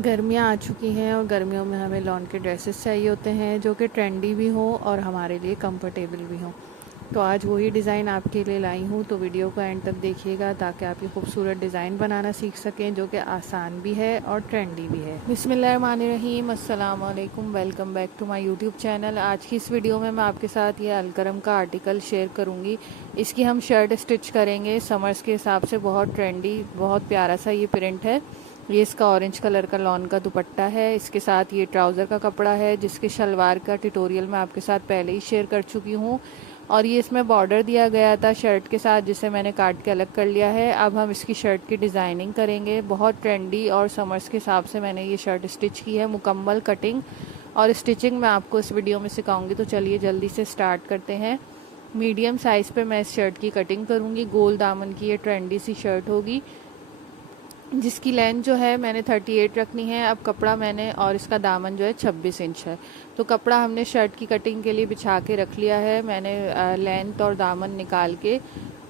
गर्मियाँ आ चुकी हैं और गर्मियों में हमें लॉन के ड्रेसेस चाहिए होते हैं जो कि ट्रेंडी भी हों और हमारे लिए कंफर्टेबल भी हों। तो आज वही डिज़ाइन आपके लिए लाई हूँ, तो वीडियो को एंड तक देखिएगा ताकि आप ये खूबसूरत डिज़ाइन बनाना सीख सकें जो कि आसान भी है और ट्रेंडी भी है। बिस्मिल्लाहिर्रहमानिर्रहीम, अस्सलाम वालेकुम, welcome back to my YouTube channel. आज की इस वीडियो में मैं आपके साथ ये अलकरम का आर्टिकल शेयर करूँगी। इसकी हम शर्ट स्टिच करेंगे समर्स के हिसाब से। बहुत ट्रेंडी, बहुत प्यारा सा ये प्रिंट है। ये इसका ऑरेंज कलर का लॉन का दुपट्टा है। इसके साथ ये ट्राउज़र का कपड़ा है जिसके शलवार का ट्यूटोरियल मैं आपके साथ पहले ही शेयर कर चुकी हूँ। और ये इसमें बॉर्डर दिया गया था शर्ट के साथ जिसे मैंने काट के अलग कर लिया है। अब हम इसकी शर्ट की डिज़ाइनिंग करेंगे। बहुत ट्रेंडी और समर्स के हिसाब से मैंने ये शर्ट स्टिच की है। मुकम्मल कटिंग और स्टिचिंग मैं आपको इस वीडियो में सिखाऊंगी। तो चलिए जल्दी से स्टार्ट करते हैं। मीडियम साइज़ पे मैं इस शर्ट की कटिंग करूँगी। गोल दामन की ये ट्रेंडी सी शर्ट होगी जिसकी लेंथ जो है मैंने 38 रखनी है। अब कपड़ा मैंने और इसका दामन जो है 26 इंच है। तो कपड़ा हमने शर्ट की कटिंग के लिए बिछा के रख लिया है। मैंने लेंथ और दामन निकाल के,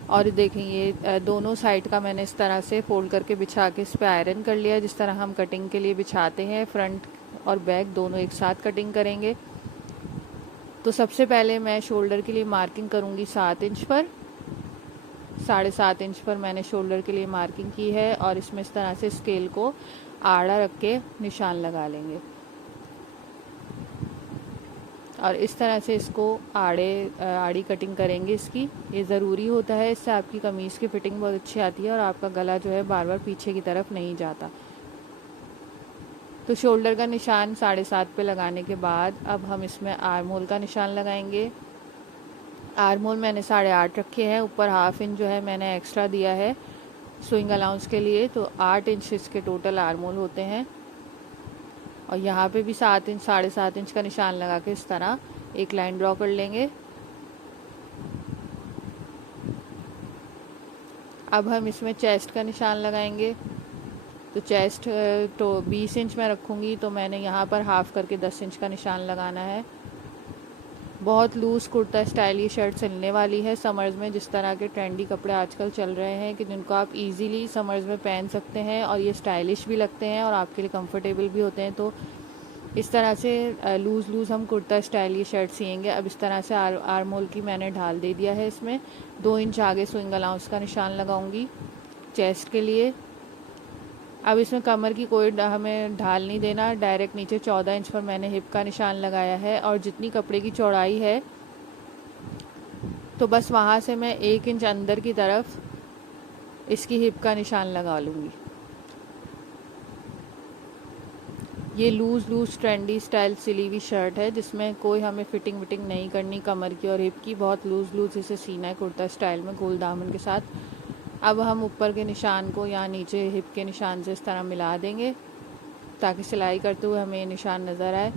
और देखें ये दोनों साइड का मैंने इस तरह से फोल्ड करके बिछा के इस पर आयरन कर लिया जिस तरह हम कटिंग के लिए बिछाते हैं। फ्रंट और बैक दोनों एक साथ कटिंग करेंगे। तो सबसे पहले मैं शोल्डर के लिए मार्किंग करूँगी 7 इंच पर। 7.5 इंच पर मैंने शोल्डर के लिए मार्किंग की है और इसमें इस तरह से स्केल को आड़ा रख के निशान लगा लेंगे और इस तरह से इसको आड़ी कटिंग करेंगे इसकी। ये ज़रूरी होता है, इससे आपकी कमीज़ की फिटिंग बहुत अच्छी आती है और आपका गला जो है बार बार पीछे की तरफ नहीं जाता। तो शोल्डर का निशान 7.5 पे लगाने के बाद अब हम इसमें आर्म होल का निशान लगाएंगे। आर्म होल मैंने 8.5 रखे हैं। ऊपर हाफ इंच जो है मैंने एक्स्ट्रा दिया है स्विंग अलाउंस के लिए। तो 8 इंच इसके टोटल आर्म होल होते हैं। और यहाँ पे भी 7 इंच 7.5 इंच का निशान लगा के इस तरह एक लाइन ड्रॉ कर लेंगे। अब हम इसमें चेस्ट का निशान लगाएंगे। तो चेस्ट तो 20 इंच मैं रखूँगी, तो मैंने यहाँ पर हाफ करके 10 इंच का निशान लगाना है। बहुत लूज़ कुर्ता स्टाइल ये शर्ट सिलने वाली है समर्स में। जिस तरह के ट्रेंडी कपड़े आजकल चल रहे हैं कि जिनको आप इजीली समर्स में पहन सकते हैं और ये स्टाइलिश भी लगते हैं और आपके लिए कंफर्टेबल भी होते हैं। तो इस तरह से लूज़ हम कुर्ता स्टाइल ये शर्ट सिएंगे। अब इस तरह से आर्म होल की मैंने ढाल दे दिया है। इसमें 2 इंच आगे स्विंग अलाउंस का निशान लगाऊंगी चेस्ट के लिए। अब इसमें कमर की कोई हमें ढाल नहीं देना, डायरेक्ट नीचे 14 इंच पर मैंने हिप का निशान लगाया है। और जितनी कपड़े की चौड़ाई है तो बस वहाँ से मैं 1 इंच अंदर की तरफ इसकी हिप का निशान लगा लूँगी। ये लूज़ ट्रेंडी स्टाइल सिली हुई शर्ट है जिसमें कोई हमें फिटिंग विटिंग नहीं करनी कमर की और हिप की। बहुत लूज़ इसे सीना है कुर्ता स्टाइल में गोल दामन के साथ। अब हम ऊपर के निशान को यहाँ नीचे हिप के निशान से इस तरह मिला देंगे ताकि सिलाई करते हुए हमें ये निशान नज़र आए।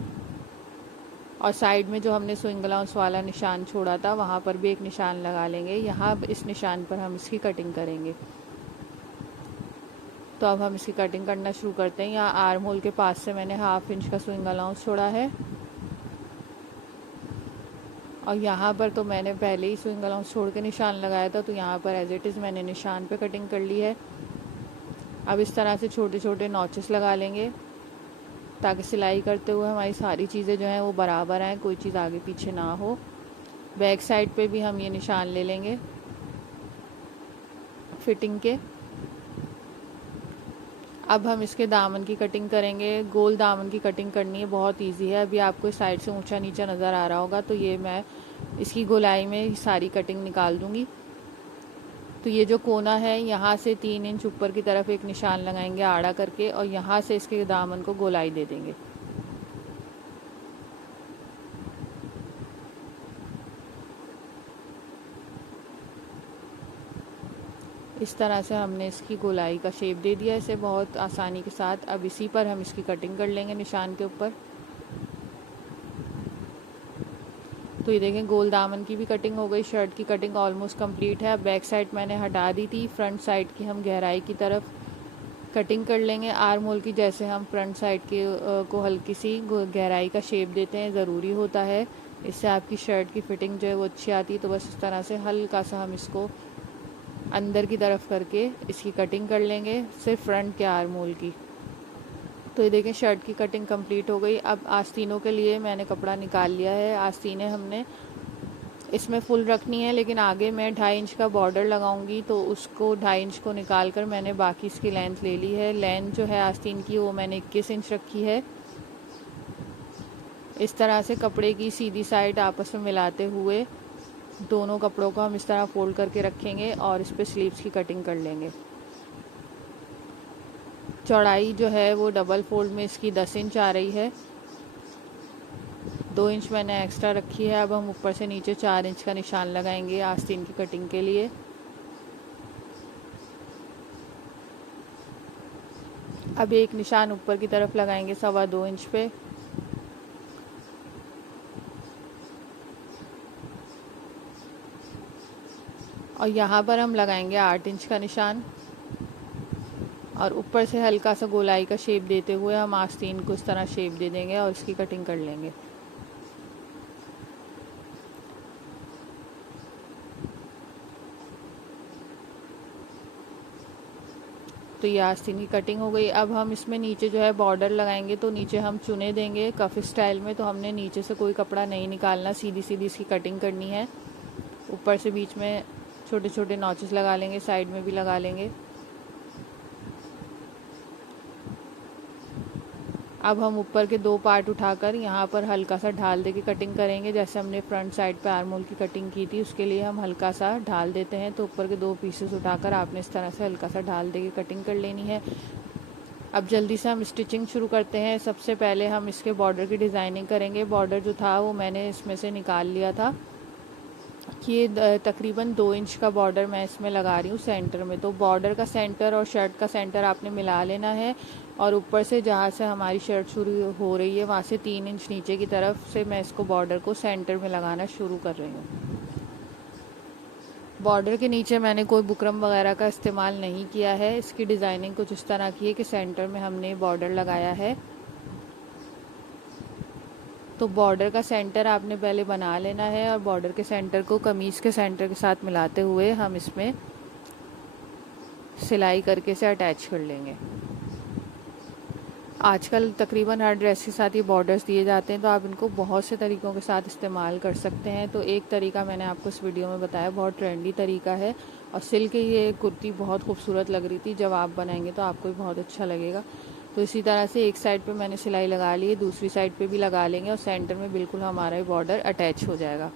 और साइड में जो हमने स्विंग अलाउंस वाला निशान छोड़ा था वहाँ पर भी एक निशान लगा लेंगे। यहाँ इस निशान पर हम इसकी कटिंग करेंगे। तो अब हम इसकी कटिंग करना शुरू करते हैं। यहाँ आर्म होल के पास से मैंने हाफ इंच का स्विंग अलाउंस छोड़ा है और यहाँ पर तो मैंने पहले ही स्विंग अलाउंस छोड़ के निशान लगाया था, तो यहाँ पर एज इट इज़ मैंने निशान पे कटिंग कर ली है। अब इस तरह से छोटे छोटे नॉचेस लगा लेंगे ताकि सिलाई करते हुए हमारी सारी चीज़ें जो हैं वो बराबर आएँ, कोई चीज़ आगे पीछे ना हो। बैक साइड पे भी हम ये निशान ले लेंगे फिटिंग के। अब हम इसके दामन की कटिंग करेंगे। गोल दामन की कटिंग करनी है, बहुत इजी है। अभी आपको इस साइड से ऊंचा नीचा नज़र आ रहा होगा, तो ये मैं इसकी गोलाई में सारी कटिंग निकाल दूंगी। तो ये जो कोना है यहाँ से 3 इंच ऊपर की तरफ एक निशान लगाएंगे आड़ा करके और यहाँ से इसके दामन को गोलाई दे देंगे। इस तरह से हमने इसकी गोलाई का शेप दे दिया इसे बहुत आसानी के साथ। अब इसी पर हम इसकी कटिंग कर लेंगे निशान के ऊपर। तो ये देखें गोल दामन की भी कटिंग हो गई। शर्ट की कटिंग ऑलमोस्ट कंप्लीट है। अब बैक साइड मैंने हटा दी थी, फ्रंट साइड की हम गहराई की तरफ कटिंग कर लेंगे। आर्म होल की जैसे हम फ्रंट साइड के को हल्की सी गहराई का शेप देते हैं, ज़रूरी होता है, इससे आपकी शर्ट की फिटिंग जो है वो अच्छी आती है। तो बस इस तरह से हल्का सा हम इसको अंदर की तरफ करके इसकी कटिंग कर लेंगे, सिर्फ फ्रंट के आर्म होल की। तो ये देखें शर्ट की कटिंग कंप्लीट हो गई। अब आस्तीनों के लिए मैंने कपड़ा निकाल लिया है। आस्तीनें हमने इसमें फुल रखनी है, लेकिन आगे मैं 2.5 इंच का बॉर्डर लगाऊंगी, तो उसको 2.5 इंच को निकाल कर मैंने बाकी इसकी लेंथ ले ली है। लेंथ जो है आस्तीन की वो मैंने 21 इंच रखी है। इस तरह से कपड़े की सीधी साइड आपस में मिलाते हुए दोनों कपड़ों को हम इस तरह फोल्ड करके रखेंगे और इस पर स्लीव्स की कटिंग कर लेंगे। चौड़ाई जो है वो डबल फोल्ड में इसकी 10 इंच आ रही है। 2 इंच मैंने एक्स्ट्रा रखी है। अब हम ऊपर से नीचे 4 इंच का निशान लगाएंगे आस्तीन की कटिंग के लिए। अब एक निशान ऊपर की तरफ लगाएंगे 2.25 इंच पे। और यहाँ पर हम लगाएंगे 8 इंच का निशान और ऊपर से हल्का सा गोलाई का शेप देते हुए हम आस्तीन को इस तरह शेप दे देंगे और इसकी कटिंग कर लेंगे। तो ये आस्तीन की कटिंग हो गई। अब हम इसमें नीचे जो है बॉर्डर लगाएंगे, तो नीचे हम चुने देंगे कफ स्टाइल में। तो हमने नीचे से कोई कपड़ा नहीं निकालना, सीधी सीधी इसकी कटिंग करनी है। ऊपर से बीच में छोटे छोटे नॉचेस लगा लेंगे, साइड में भी लगा लेंगे। अब हम ऊपर के 2 पार्ट उठाकर यहाँ पर हल्का सा ढाल दे के कटिंग करेंगे। जैसे हमने फ्रंट साइड पे आर्म होल की कटिंग की थी, उसके लिए हम हल्का सा ढाल देते हैं। तो ऊपर के 2 पीसेस उठाकर आपने इस तरह से हल्का सा ढाल दे के कटिंग कर लेनी है। अब जल्दी से हम स्टिचिंग शुरू करते हैं। सबसे पहले हम इसके बॉर्डर की डिज़ाइनिंग करेंगे। बॉर्डर जो था वो मैंने इसमें से निकाल लिया था। ये तकरीबन 2 इंच का बॉर्डर मैं इसमें लगा रही हूँ सेंटर में। तो बॉर्डर का सेंटर और शर्ट का सेंटर आपने मिला लेना है। और ऊपर से जहाँ से हमारी शर्ट शुरू हो रही है वहाँ से 3 इंच नीचे की तरफ से मैं इसको बॉर्डर को सेंटर में लगाना शुरू कर रही हूँ। बॉर्डर के नीचे मैंने कोई बुकरम वगैरह का इस्तेमाल नहीं किया है। इसकी डिज़ाइनिंग कुछ इस तरह की है कि सेंटर में हमने बॉर्डर लगाया है। तो बॉर्डर का सेंटर आपने पहले बना लेना है और बॉर्डर के सेंटर को कमीज़ के सेंटर के साथ मिलाते हुए हम इसमें सिलाई करके से अटैच कर लेंगे। आजकल तकरीबन हर ड्रेस के साथ ये बॉर्डर्स दिए जाते हैं, तो आप इनको बहुत से तरीक़ों के साथ इस्तेमाल कर सकते हैं। तो एक तरीका मैंने आपको इस वीडियो में बताया, बहुत ट्रेंडी तरीका है। और सिल्क की ये कुर्ती बहुत खूबसूरत लग रही थी। जब आप बनाएंगे तो आपको भी बहुत अच्छा लगेगा। तो इसी तरह से एक साइड पे मैंने सिलाई लगा ली है, दूसरी साइड पे भी लगा लेंगे और सेंटर में बिल्कुल हमारा ये बॉर्डर अटैच हो जाएगा।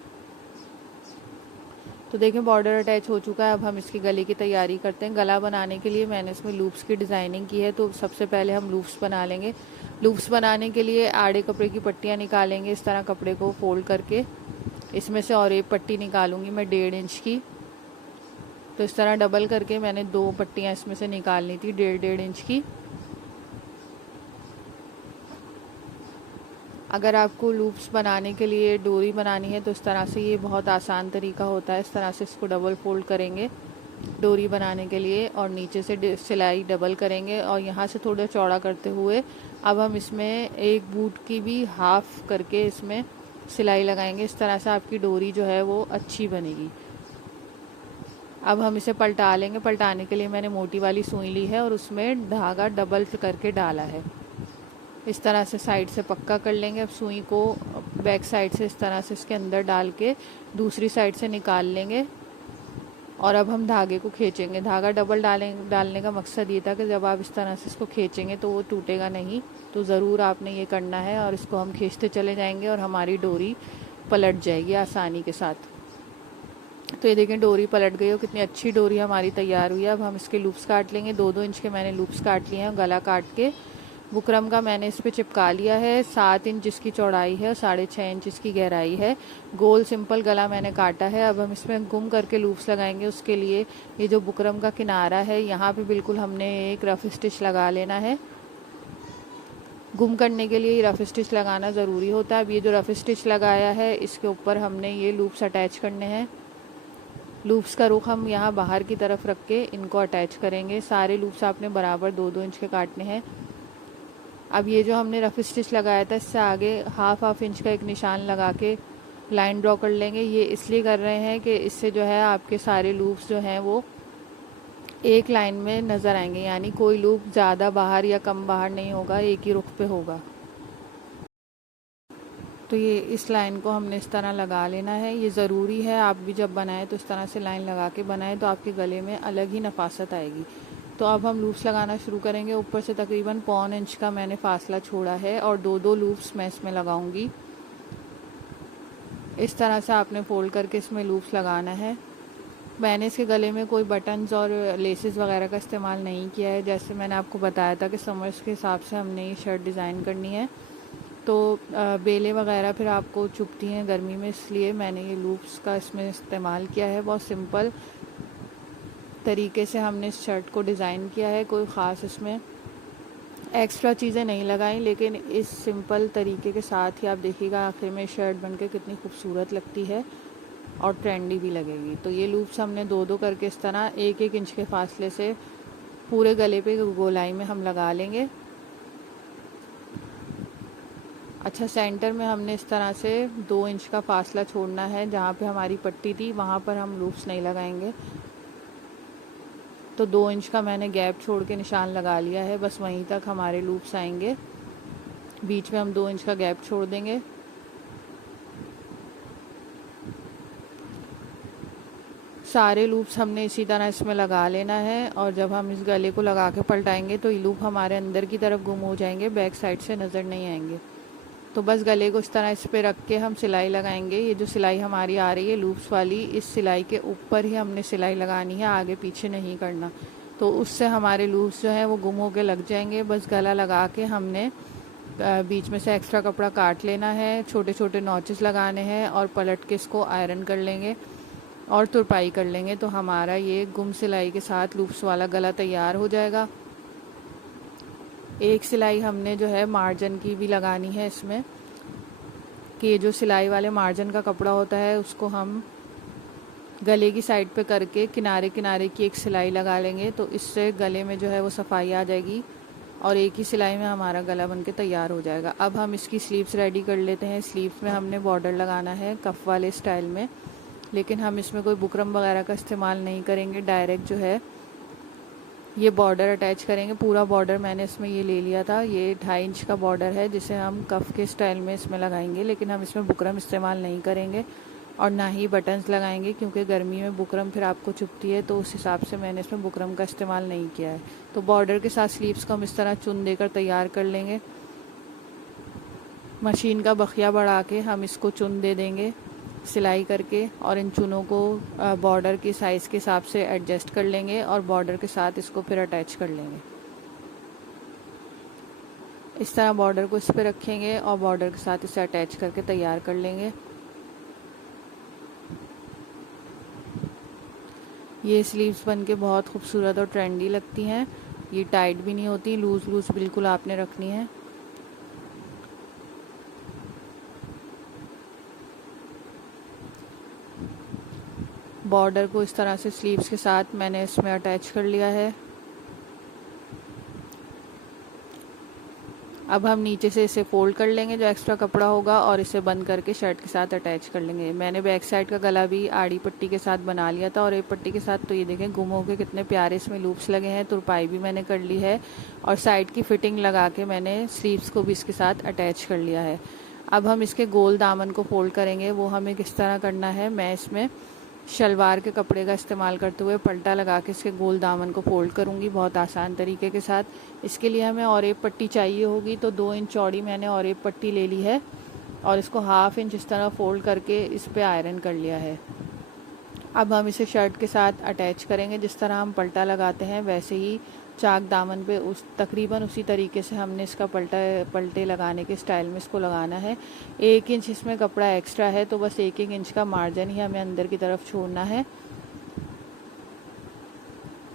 तो देखें बॉर्डर अटैच हो चुका है। अब हम इसकी गले की तैयारी करते हैं। गला बनाने के लिए मैंने इसमें लूप्स की डिज़ाइनिंग की है। तो सबसे पहले हम लूप्स बना लेंगे। लूप्स बनाने के लिए आड़े कपड़े की पट्टियाँ निकालेंगे। इस तरह कपड़े को फोल्ड करके इसमें से और एक पट्टी निकालूंगी मैं 1.5 इंच की। तो इस तरह डबल करके मैंने 2 पट्टियाँ इसमें से निकालनी थी 1.5 इंच की। अगर आपको लूप्स बनाने के लिए डोरी बनानी है तो इस तरह से ये बहुत आसान तरीका होता है। इस तरह से इसको डबल फोल्ड करेंगे डोरी बनाने के लिए और नीचे से सिलाई डबल करेंगे और यहाँ से थोड़ा चौड़ा करते हुए अब हम इसमें एक बूट की भी हाफ करके इसमें सिलाई लगाएंगे। इस तरह से आपकी डोरी जो है वो अच्छी बनेगी। अब हम इसे पलटा लेंगे। पलटाने के लिए मैंने मोटी वाली सुई ली है और उसमें धागा डबल करके डाला है। इस तरह से साइड से पक्का कर लेंगे। अब सुई को बैक साइड से इस तरह से इसके अंदर डाल के दूसरी साइड से निकाल लेंगे और अब हम धागे को खींचेंगे। धागा डबल डालने का मकसद ये था कि जब आप इस तरह से इसको खींचेंगे तो वो टूटेगा नहीं। तो ज़रूर आपने ये करना है और इसको हम खींचते चले जाएंगे और हमारी डोरी पलट जाएगी आसानी के साथ। तो ये देखें डोरी पलट गई और कितनी अच्छी डोरी हमारी तैयार हुई है। अब हम इसके लूप्स काट लेंगे। 2-2 इंच के मैंने लूप्स काट लिए हैं। गला काट के बुकरम का मैंने इस पर चिपका लिया है। 7 इंच इसकी चौड़ाई है और 6.5 इंच इसकी गहराई है। गोल सिंपल गला मैंने काटा है। अब हम इसमें गुम करके लूप्स लगाएंगे। उसके लिए ये जो बुकरम का किनारा है यहाँ पे बिल्कुल हमने एक रफ स्टिच लगा लेना है। गुम करने के लिए रफ स्टिच लगाना ज़रूरी होता है। अब ये जो रफ स्टिच लगाया है इसके ऊपर हमने ये लूप्स अटैच करने हैं। लूप्स का रुख हम यहाँ बाहर की तरफ रख के इनको अटैच करेंगे। सारे लूप्स आपने बराबर 2-2 इंच के काटने हैं। अब ये जो हमने रफ स्टिच लगाया था इससे आगे हाफ इंच का एक निशान लगा के लाइन ड्रॉ कर लेंगे। ये इसलिए कर रहे हैं कि इससे जो है आपके सारे लूप्स जो हैं वो एक लाइन में नज़र आएंगे, यानी कोई लूप ज़्यादा बाहर या कम बाहर नहीं होगा, एक ही रुख पे होगा। तो ये इस लाइन को हमने इस तरह लगा लेना है। ये ज़रूरी है, आप भी जब बनाएं तो इस तरह से लाइन लगा के बनाएं, तो आपके गले में अलग ही नफासत आएगी। तो अब हम लूप्स लगाना शुरू करेंगे। ऊपर से तकरीबन 1.25 इंच का मैंने फासला छोड़ा है और 2-2 लूप्स मैं इसमें लगाऊंगी। इस तरह से आपने फोल्ड करके इसमें लूप्स लगाना है। मैंने इसके गले में कोई बटन्स और लेसेस वगैरह का इस्तेमाल नहीं किया है। जैसे मैंने आपको बताया था कि समर्स के हिसाब से हमने ये शर्ट डिज़ाइन करनी है, तो बेलें वगैरह फिर आपको चुभती हैं गर्मी में, इसलिए मैंने ये लूप्स का इसमें इस्तेमाल किया है। बहुत सिंपल तरीके से हमने इस शर्ट को डिज़ाइन किया है, कोई ख़ास इसमें एक्स्ट्रा चीज़ें नहीं लगाई, लेकिन इस सिंपल तरीके के साथ ही आप देखिएगा आखिर में शर्ट बनके कितनी खूबसूरत लगती है और ट्रेंडी भी लगेगी। तो ये लूप्स हमने 2-2 करके इस तरह 1-1 इंच के फासले से पूरे गले पे गोलाई में हम लगा लेंगे। अच्छा, सेंटर में हमने इस तरह से 2 इंच का फासला छोड़ना है। जहाँ पे हमारी पट्टी थी वहाँ पर हम लूप्स नहीं लगाएंगे। तो 2 इंच का मैंने गैप छोड़ के निशान लगा लिया है, बस वहीं तक हमारे लूप्स आएंगे। बीच में हम 2 इंच का गैप छोड़ देंगे। सारे लूप्स हमने इसी तरह इसमें लगा लेना है, और जब हम इस गले को लगा के पलटाएंगे तो ये लूप हमारे अंदर की तरफ गुम हो जाएंगे, बैक साइड से नज़र नहीं आएंगे। तो बस गले को इस तरह इस पर रख के हम सिलाई लगाएंगे। ये जो सिलाई हमारी आ रही है लूप्स वाली, इस सिलाई के ऊपर ही हमने सिलाई लगानी है, आगे पीछे नहीं करना। तो उससे हमारे लूप्स जो हैं वो गुम होके लग जाएंगे। बस गला लगा के हमने बीच में से एक्स्ट्रा कपड़ा काट लेना है, छोटे छोटे नॉचेस लगाने हैं और पलट के इसको आयरन कर लेंगे और तुरपाई कर लेंगे। तो हमारा ये गुम सिलाई के साथ लूप्स वाला गला तैयार हो जाएगा। एक सिलाई हमने जो है मार्जिन की भी लगानी है इसमें, कि ये जो सिलाई वाले मार्जिन का कपड़ा होता है उसको हम गले की साइड पे करके किनारे किनारे की एक सिलाई लगा लेंगे। तो इससे गले में जो है वो सफाई आ जाएगी और एक ही सिलाई में हमारा गला बनके तैयार हो जाएगा। अब हम इसकी स्लीव्स रेडी कर लेते हैं। स्लीव्स में हमने बॉर्डर लगाना है कफ वाले स्टाइल में, लेकिन हम इसमें कोई बुकरम वगैरह का इस्तेमाल नहीं करेंगे। डायरेक्ट जो है ये बॉर्डर अटैच करेंगे। पूरा बॉर्डर मैंने इसमें ये ले लिया था, ये 2.5 इंच का बॉर्डर है जिसे हम कफ के स्टाइल में इसमें लगाएंगे, लेकिन हम इसमें बुकरम इस्तेमाल नहीं करेंगे और ना ही बटन्स लगाएंगे, क्योंकि गर्मी में बुकरम फिर आपको चुभती है। तो उस हिसाब से मैंने इसमें बुकरम का इस्तेमाल नहीं किया है। तो बॉर्डर के साथ स्लीव्स को हम इस तरह चुन देकर तैयार कर लेंगे। मशीन का बखिया बढ़ा के हम इसको चुन दे देंगे सिलाई करके, और इन चुनों को बॉर्डर की साइज़ के हिसाब से एडजस्ट कर लेंगे और बॉर्डर के साथ इसको फिर अटैच कर लेंगे। इस तरह बॉर्डर को इस पर रखेंगे और बॉर्डर के साथ इसे अटैच करके तैयार कर लेंगे। ये स्लीव्स बनके बहुत खूबसूरत और ट्रेंडी लगती हैं। ये टाइट भी नहीं होती, लूज़ लूज़ बिल्कुल आपने रखनी है। बॉर्डर को इस तरह से स्लीव्स के साथ मैंने इसमें अटैच कर लिया है। अब हम नीचे से इसे फोल्ड कर लेंगे जो एक्स्ट्रा कपड़ा होगा, और इसे बंद करके शर्ट के साथ अटैच कर लेंगे। मैंने बैक साइड का गला भी आड़ी पट्टी के साथ बना लिया था, और एक पट्टी के साथ तो ये देखें गुम हो के कितने प्यारे इसमें लूप्स लगे हैं। तुरपाई भी मैंने कर ली है और साइड की फिटिंग लगा के मैंने स्लीव्स को भी इसके साथ अटैच कर लिया है। अब हम इसके गोल दामन को फोल्ड करेंगे। वो हमें किस तरह करना है, मैं इसमें शलवार के कपड़े का इस्तेमाल करते हुए पल्टा लगा के इसके गोल दामन को फोल्ड करूँगी बहुत आसान तरीके के साथ। इसके लिए हमें और एक पट्टी चाहिए होगी, तो 2 इंच चौड़ी मैंने और एक पट्टी ले ली है और इसको 1/2 इंच इस तरह फोल्ड करके इस पर आयरन कर लिया है। अब हम इसे शर्ट के साथ अटैच करेंगे। जिस तरह हम पल्टा लगाते हैं वैसे ही चाक दामन पे तकरीबन उसी तरीके से हमने इसका पलटे लगाने के स्टाइल में इसको लगाना है। 1 इंच इसमें कपड़ा एक्स्ट्रा है, तो बस 1-1 इंच का मार्जिन ही हमें अंदर की तरफ छोड़ना है।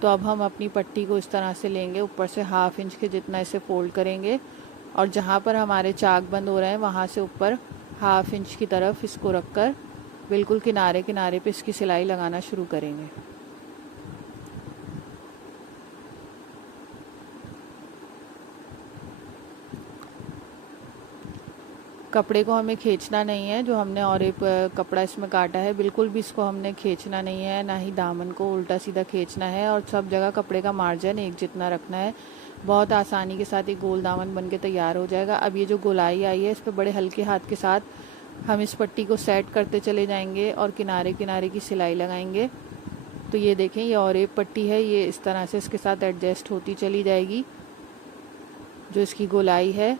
तो अब हम अपनी पट्टी को इस तरह से लेंगे, ऊपर से 1/2 इंच के जितना इसे फोल्ड करेंगे, और जहाँ पर हमारे चाक बंद हो रहे हैं वहाँ से ऊपर 1/2 इंच की तरफ इसको रखकर बिल्कुल किनारे किनारे पे इसकी सिलाई लगाना शुरू करेंगे। कपड़े को हमें खींचना नहीं है, जो हमने और एक कपड़ा इसमें काटा है बिल्कुल भी इसको हमने खींचना नहीं है, ना ही दामन को उल्टा सीधा खींचना है, और सब जगह कपड़े का मार्जिन एक जितना रखना है। बहुत आसानी के साथ एक गोल दामन बन के तैयार हो जाएगा। अब ये जो गोलाई आई है इस पर बड़े हल्के हाथ के साथ हम इस पट्टी को सेट करते चले जाएंगे और किनारे किनारे की सिलाई लगाएंगे। तो ये देखें, ये और एक पट्टी है, ये इस तरह से इसके साथ एडजस्ट होती चली जाएगी। जो इसकी गोलाई है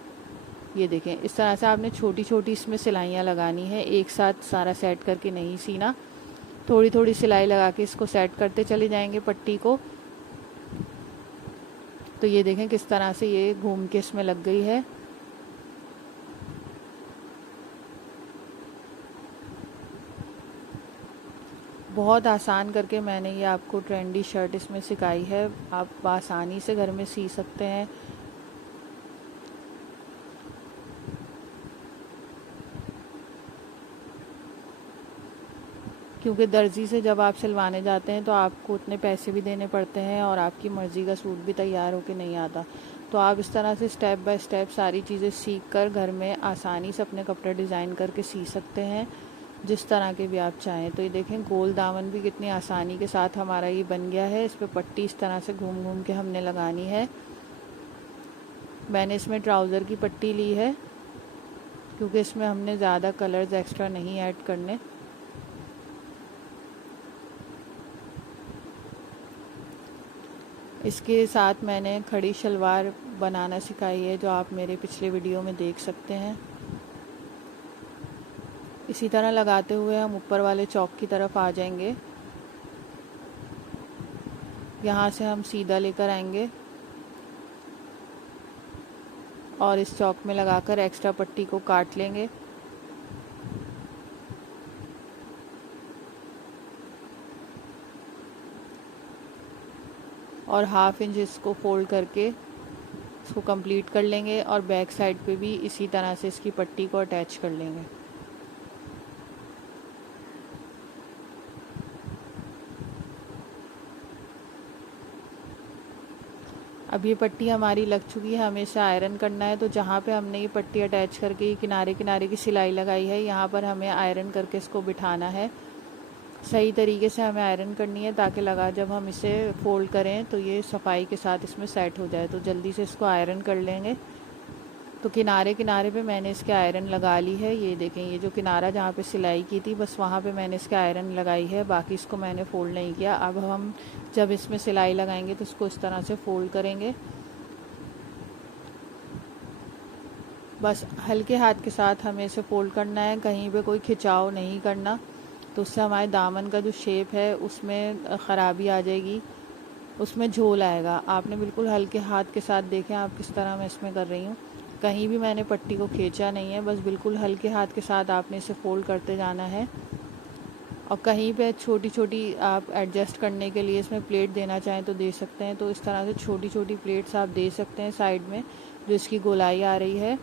ये देखें, इस तरह से आपने छोटी छोटी इसमें सिलाइयाँ लगानी है, एक साथ सारा सेट करके नहीं सीना। थोड़ी थोड़ी सिलाई लगा के इसको सेट करते चले जाएंगे पट्टी को। तो ये देखें किस तरह से ये घूम के इसमें लग गई है। बहुत आसान करके मैंने ये आपको ट्रेंडी शर्ट इसमें सिखाई है, आप आसानी से घर में सी सकते हैं। क्योंकि दर्जी से जब आप सिलवाने जाते हैं तो आपको उतने पैसे भी देने पड़ते हैं और आपकी मर्ज़ी का सूट भी तैयार होके नहीं आता। तो आप इस तरह से स्टेप बाय स्टेप सारी चीज़ें सीख कर घर में आसानी से अपने कपड़े डिज़ाइन करके सी सकते हैं, जिस तरह के भी आप चाहें। तो ये देखें, गोल दामन भी कितनी आसानी के साथ हमारा ये बन गया है। इस पर पट्टी इस तरह से घूम घूम के हमने लगानी है। मैंने इसमें ट्राउज़र की पट्टी ली है क्योंकि इसमें हमने ज़्यादा कलर्स एक्स्ट्रा नहीं ऐड करने। इसके साथ मैंने खड़ी शलवार बनाना सिखाई है, जो आप मेरे पिछले वीडियो में देख सकते हैं। इसी तरह लगाते हुए हम ऊपर वाले चौक की तरफ आ जाएंगे। यहाँ से हम सीधा लेकर आएंगे और इस चौक में लगाकर एक्स्ट्रा पट्टी को काट लेंगे। और हाफ इंच इसको फोल्ड करके इसको कंप्लीट कर लेंगे और बैक साइड पे भी इसी तरह से इसकी पट्टी को अटैच कर लेंगे। अब ये पट्टी हमारी लग चुकी है, हमें इसे आयरन करना है। तो जहाँ पे हमने ये पट्टी अटैच करके ये किनारे किनारे की सिलाई लगाई है, यहाँ पर हमें आयरन करके इसको बिठाना है। सही तरीके से हमें आयरन करनी है ताकि लगा जब हम इसे फोल्ड करें तो ये सफाई के साथ इसमें सेट हो जाए। तो जल्दी से इसको आयरन कर लेंगे। तो किनारे किनारे पे मैंने इसके आयरन लगा ली है। ये देखें, ये जो किनारा जहाँ पे सिलाई की थी बस वहाँ पे मैंने इसके आयरन लगाई है, बाकी इसको मैंने फ़ोल्ड नहीं किया। अब हम जब इसमें सिलाई लगाएंगे तो इसको इस तरह से फ़ोल्ड करेंगे। बस हल्के हाथ के साथ हमें इसे फ़ोल्ड करना है, कहीं पे कोई खिंचाव नहीं करना, तो उससे हमारे दामन का जो शेप है उसमें ख़राबी आ जाएगी, उसमें झोल आएगा। आपने बिल्कुल हल्के हाथ के साथ देखें आप किस तरह मैं इसमें कर रही हूँ, कहीं भी मैंने पट्टी को खींचा नहीं है, बस बिल्कुल हल्के हाथ के साथ आपने इसे फ़ोल्ड करते जाना है। और कहीं पे छोटी छोटी आप एडजस्ट करने के लिए इसमें प्लेट देना चाहें तो दे सकते हैं। तो इस तरह से छोटी छोटी प्लेट्स आप दे सकते हैं साइड में, जो इसकी गोलाई आ रही है।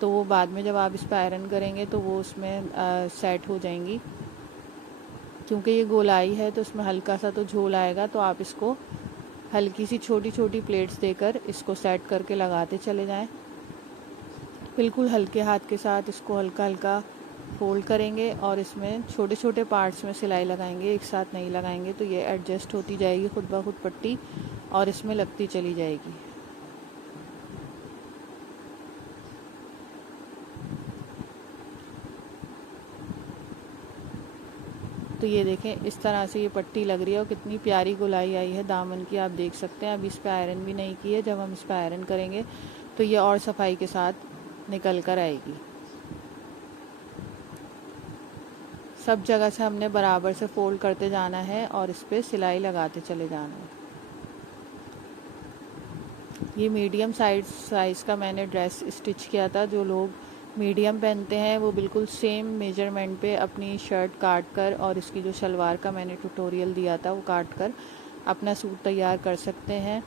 तो वो बाद में जब आप इस पर आयरन करेंगे तो वो उसमें सेट हो जाएंगी। क्योंकि ये गोलाई है तो इसमें हल्का सा तो झोल आएगा, तो आप इसको हल्की सी छोटी छोटी प्लेट्स देकर इसको सेट करके लगाते चले जाएं। बिल्कुल हल्के हाथ के साथ इसको हल्का हल्का फोल्ड करेंगे और इसमें छोटे छोटे पार्ट्स में सिलाई लगाएंगे, एक साथ नहीं लगाएंगे। तो ये एडजस्ट होती जाएगी खुद ब खुद पट्टी और इसमें लगती चली जाएगी। तो ये देखें, इस तरह से ये पट्टी लग रही है और कितनी प्यारी गोलाई आई है दामन की, आप देख सकते हैं। अब इस पर आयरन भी नहीं की है, जब हम इस पर आयरन करेंगे तो ये और सफाई के साथ निकल कर आएगी। सब जगह से हमने बराबर से फोल्ड करते जाना है और इस पर सिलाई लगाते चले जाना है। ये मीडियम साइज़ का मैंने ड्रेस स्टिच किया था। जो लोग मीडियम पहनते हैं वो बिल्कुल सेम मेजरमेंट पे अपनी शर्ट काट कर और इसकी जो शलवार का मैंने ट्यूटोरियल दिया था वो काट कर अपना सूट तैयार कर सकते हैं।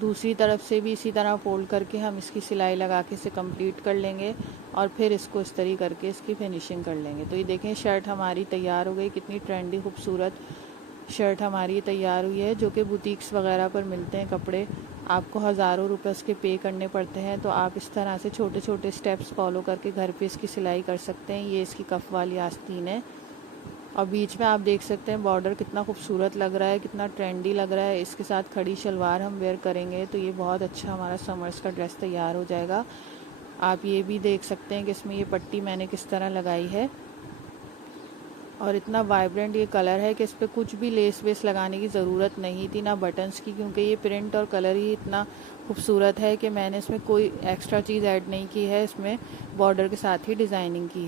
दूसरी तरफ से भी इसी तरह फोल्ड करके हम इसकी सिलाई लगा के इसे कंप्लीट कर लेंगे और फिर इसको इस तरह करके इसकी फिनिशिंग कर लेंगे। तो ये देखें, शर्ट हमारी तैयार हो गई, कितनी ट्रेंडी खूबसूरत शर्ट हमारी तैयार हुई है, जो कि बुटीक्स वगैरह पर मिलते हैं कपड़े, आपको हज़ारों रुपए इसके पे करने पड़ते हैं। तो आप इस तरह से छोटे छोटे स्टेप्स फॉलो करके घर पे इसकी सिलाई कर सकते हैं। ये इसकी कफ वाली आस्तीन है और बीच में आप देख सकते हैं बॉर्डर कितना खूबसूरत लग रहा है, कितना ट्रेंडी लग रहा है। इसके साथ खड़ी शलवार हम वेयर करेंगे तो ये बहुत अच्छा हमारा समर्स का ड्रेस तैयार हो जाएगा। आप ये भी देख सकते हैं कि इसमें ये पट्टी मैंने किस तरह लगाई है और इतना वाइब्रेंट ये कलर है कि इस पर कुछ भी लेस वेस लगाने की ज़रूरत नहीं थी, ना बटन्स की, क्योंकि ये प्रिंट और कलर ही इतना खूबसूरत है कि मैंने इसमें कोई एक्स्ट्रा चीज़ ऐड नहीं की है। इसमें बॉर्डर के साथ ही डिज़ाइनिंग की है।